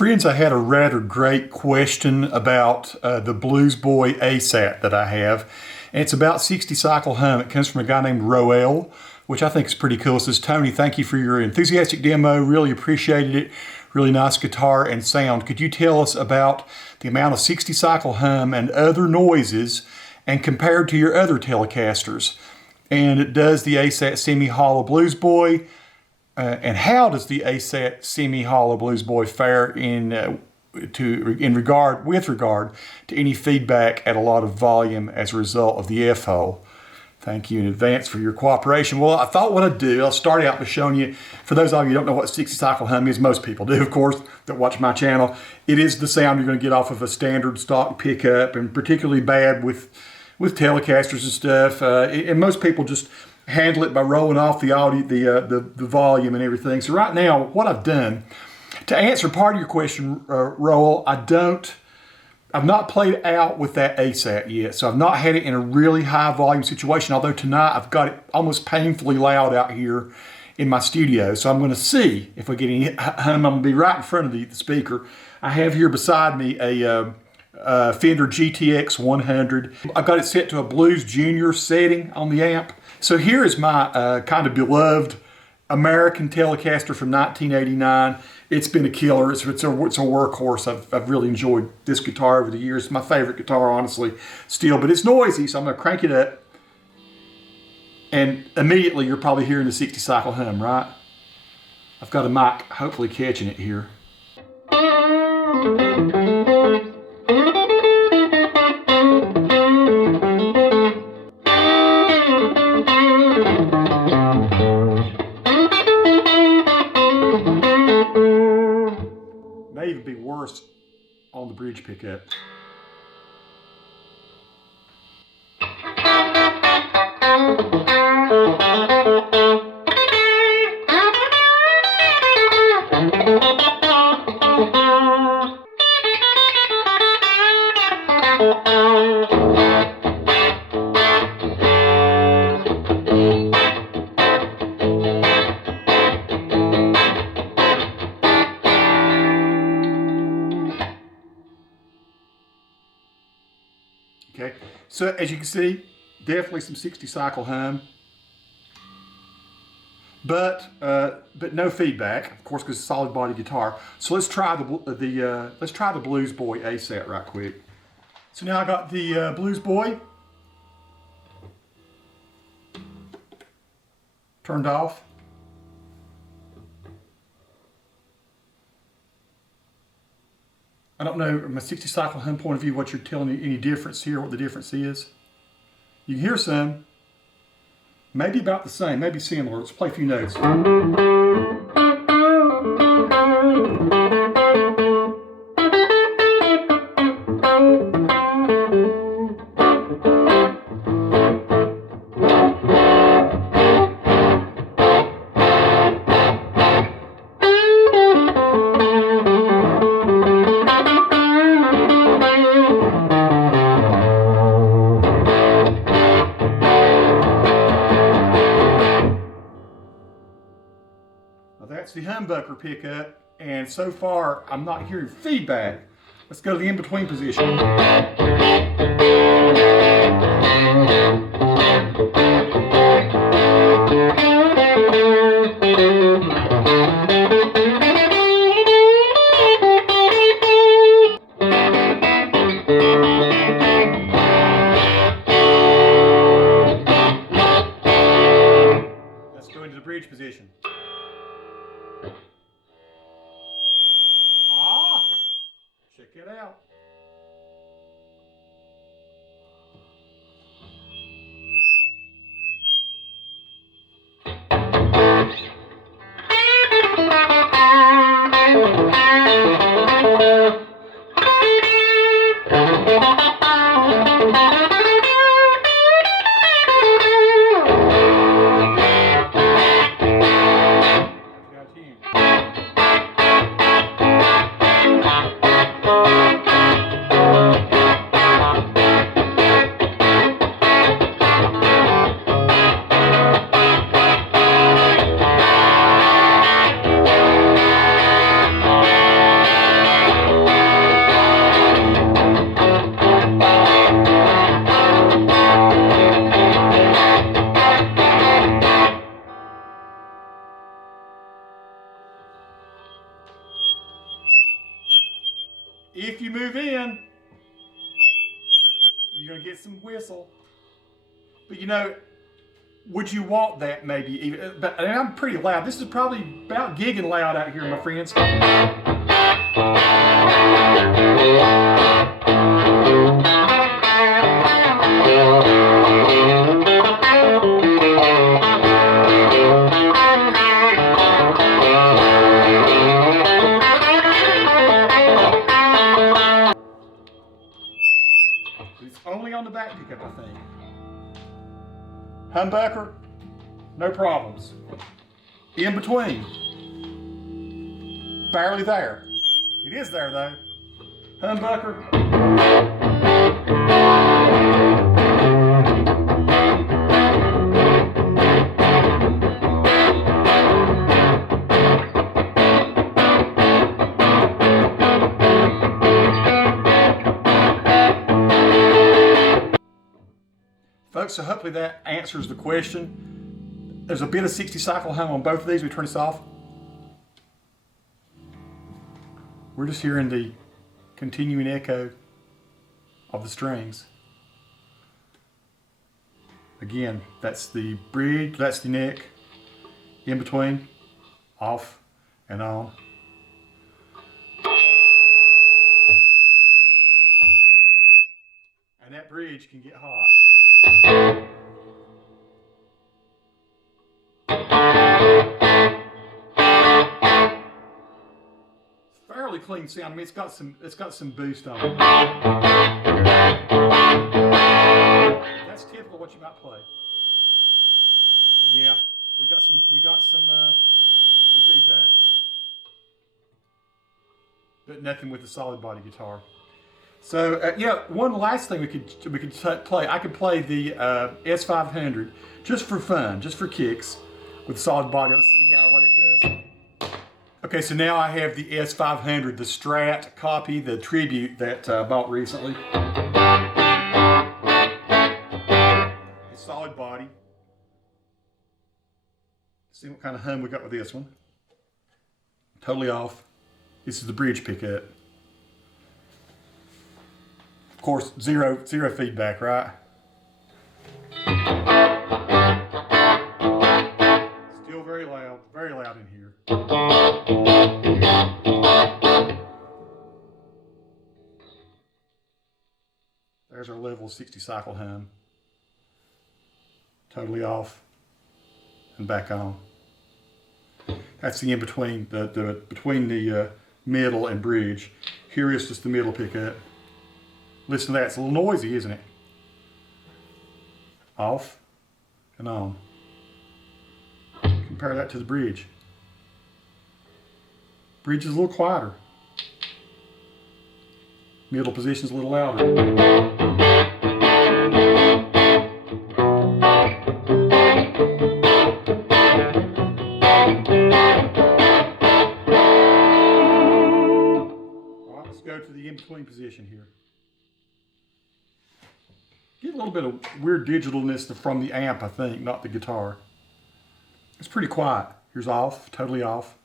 Friends, I had a rather great question about the BluesBoy ASAT that I have. And it's about 60 cycle hum. It comes from a guy named Roel, which I think is pretty cool. It says, Tony, thank you for your enthusiastic demo. Really appreciated it. Really nice guitar and sound. Could you tell us about the amount of 60 cycle hum and other noises and compared to your other Telecasters? And does the ASAT semi-hollow BluesBoy and how does the ASAT semi-hollow BluesBoy fare with regard to any feedback at a lot of volume as a result of the F-hole? Thank you in advance for your cooperation. Well, I thought what I'd do, I'll start out by showing you, for those of you who don't know what 60 cycle hum is, most people do, of course, that watch my channel. It is the sound you're going to get off of a standard stock pickup, and particularly bad with Telecasters and stuff. And most people just handle it by rolling off the audio, the volume and everything. So right now, what I've done, to answer part of your question, Roel, I've not played out with that ASAT yet. So I've not had it in a really high volume situation, although tonight I've got it almost painfully loud out here in my studio. So I'm going to see if we get any hum. I'm going to be right in front of the speaker. I have here beside me a Fender GTX 100. I've got it set to a Blues Junior setting on the amp. So here is my kind of beloved American Telecaster from 1989. It's been a killer. It's a workhorse. I've really enjoyed this guitar over the years. It's my favorite guitar, honestly, still. But it's noisy, so I'm going to crank it up. And immediately you're probably hearing the 60 cycle hum, right? I've got a mic hopefully catching it here. May even be worse on the bridge pickup. Okay, so as you can see, definitely some 60 cycle hum, but no feedback, of course, because it's a solid body guitar. So let's try the BluesBoy ASAT right quick. So now I got the BluesBoy turned off. I don't know from a 60 cycle hum point of view what you're telling me, any difference here, what the difference is. You can hear some, maybe about the same, maybe similar. Let's play a few notes. That's the humbucker pickup, and so far I'm not hearing feedback. Let's go to the in-between position. Let's go into the bridge position. Check it out. if you move in, you're going to get some whistle. But you know, would you want that maybe? Even, but and I'm pretty loud. This is probably about gigging loud out here, my friends. It's only on the back pickup, I think. Humbucker, no problems. In between, barely there. It is there though. Humbucker. Folks, so hopefully that answers the question. There's a bit of 60 cycle hum on both of these. We turn this off. We're just hearing the continuing echo of the strings. Again, that's the bridge, that's the neck, in between, off and on. And that bridge can get hot. Fairly clean sound. I mean, it's got some boost on it. That's typical what you might play. And yeah, we got some feedback, but nothing with the solid body guitar. So yeah, one last thing we could play. I could play the S500 just for fun, just for kicks, with solid body. Let's see what it does. Okay, so now I have the S500, the Strat copy, the Tribute that I bought recently. It's solid body. See what kind of hum we got with this one. Totally off. This is the bridge pickup. Of course, zero feedback, right? Still very loud in here. There's our level 60 cycle hum. Totally off and back on. That's the in between, between the middle and bridge. Here is just the middle pickup. Listen to that, it's a little noisy, isn't it? Off and on. Compare that to the bridge. Bridge is a little quieter. Middle position is a little louder. All right, let's go to the in-between position here. Get a little bit of weird digitalness from the amp, I think, not the guitar. It's pretty quiet. Here's off, totally off.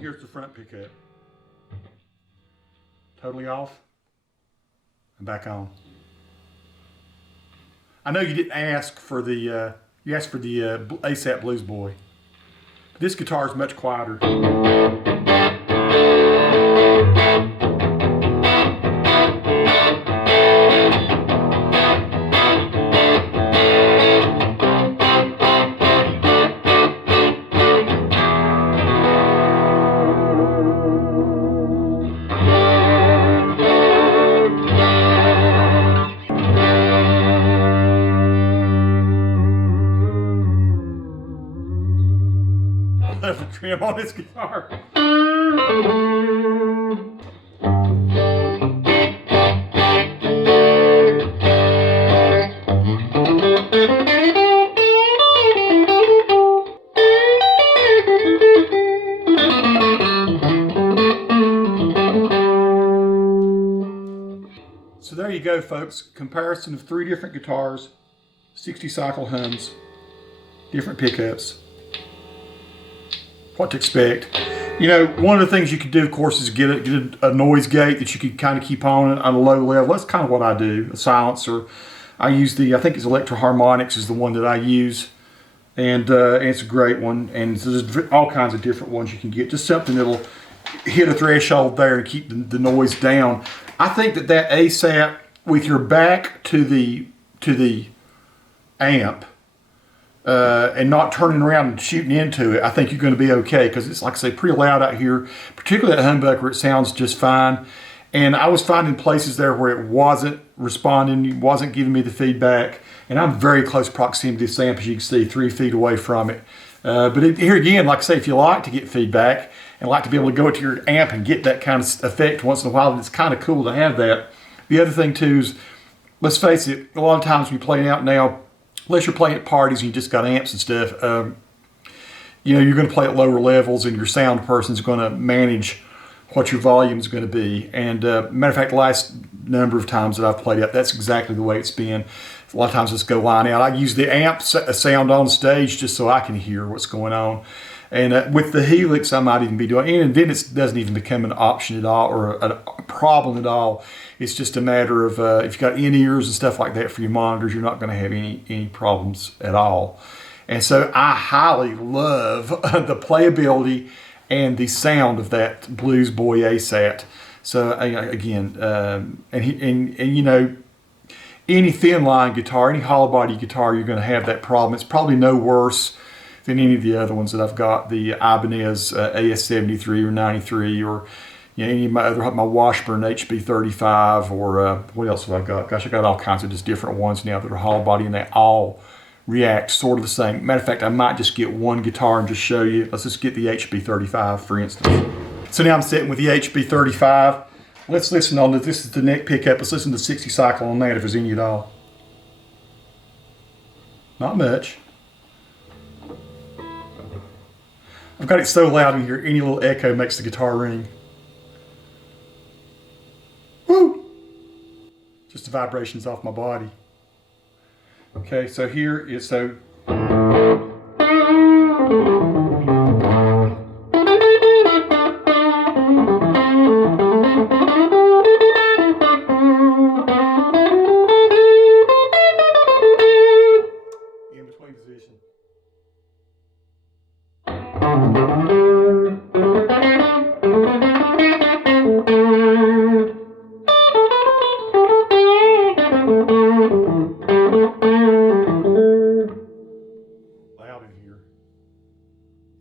Here's the front pickup. Totally off and back on. I know you didn't ask for the, you asked for the ASAT BluesBoy. But this guitar is much quieter. The trim on this guitar. go, folks. Comparison of 3 different guitars, 60 cycle hums, different pickups. What to expect. You know, one of the things you could do, of course, is get a noise gate that you could kind of keep on a low level. That's kind of what I do, a silencer. I use I think it's Electro Harmonics is the one that I use. And it's a great one. And there's all kinds of different ones you can get. Just something that'll hit a threshold there and keep the noise down. I think that ASAT with your back to the amp, and not turning around and shooting into it, I think you're going to be okay, because it's, like I say, pretty loud out here. Particularly at humbucker, it sounds just fine. And I was finding places there where it wasn't responding, it wasn't giving me the feedback. And I'm very close proximity to this amp, as you can see, 3 feet away from it. But here again, like I say, if you like to get feedback and like to be able to go to your amp and get that kind of effect once in a while, it's kind of cool to have that. The other thing too is, let's face it, a lot of times we play out now, unless you're playing at parties and you just got amps and stuff, you know, you're going to play at lower levels, and your sound person's going to manage what your volume is going to be. And matter of fact, the last number of times that I've played out, that's exactly the way it's been. A lot of times, let's go line out. I use the amp sound on stage just so I can hear what's going on. And with the Helix, I might even be doing, and then it doesn't even become an option at all, or a problem at all. It's just a matter of if you've got in-ears and stuff like that for your monitors, you're not going to have any problems at all. And so I highly love the playability and the sound of that BluesBoy ASAT. So again, and you know, any thin line guitar, any hollow body guitar, you're going to have that problem. It's probably no worse than any of the other ones that I've got, the Ibanez AS73 or 93, or you know, any of my other, my Washburn HB35, or what else have I got? Gosh, I got all kinds of just different ones now that are hollow body, and they all react sort of the same. Matter of fact, I might just get one guitar and just show you. Let's just get the HB35, for instance. So now I'm sitting with the HB35. Let's listen on this. This is the neck pickup. Let's listen to 60 cycle on that, if there's any at all. Not much. I've got it so loud in here, any little echo makes the guitar ring. Woo! Just the vibrations off my body. Okay, so here is so. In between position.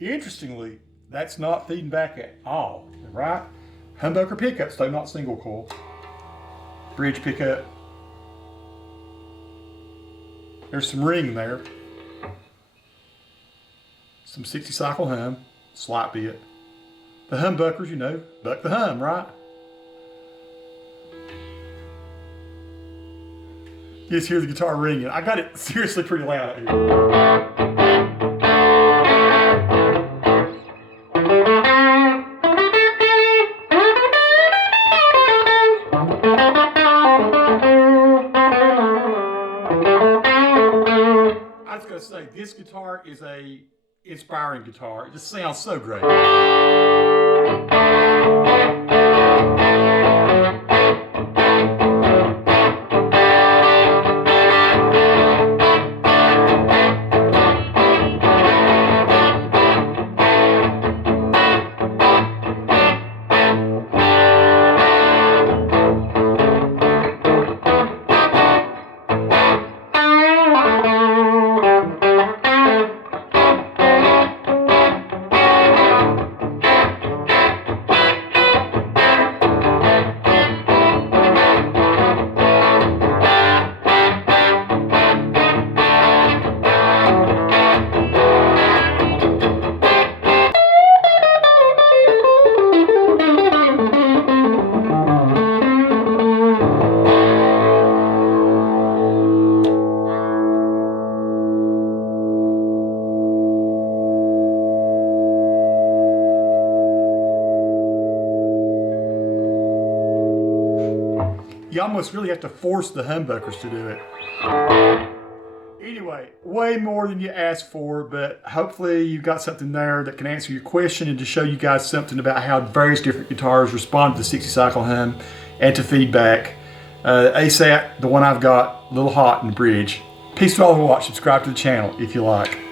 Interestingly, that's not feeding back at all, right? Humbucker pickups, though not single coil. Bridge pickup. There's some ring there. Some 60 cycle hum, slight bit. The humbuckers, you know, buck the hum, right? You just hear the guitar ringing. I got it seriously pretty loud out here. Say this guitar is a inspiring guitar. It just sounds so great. You almost really have to force the humbuckers to do it. Anyway, way more than you asked for, but hopefully you got something there that can answer your question and to show you guys something about how various different guitars respond to the 60 cycle hum and to feedback. ASAT, the one I've got, a little hot in the bridge. Peace to all who watch. Subscribe to the channel if you like.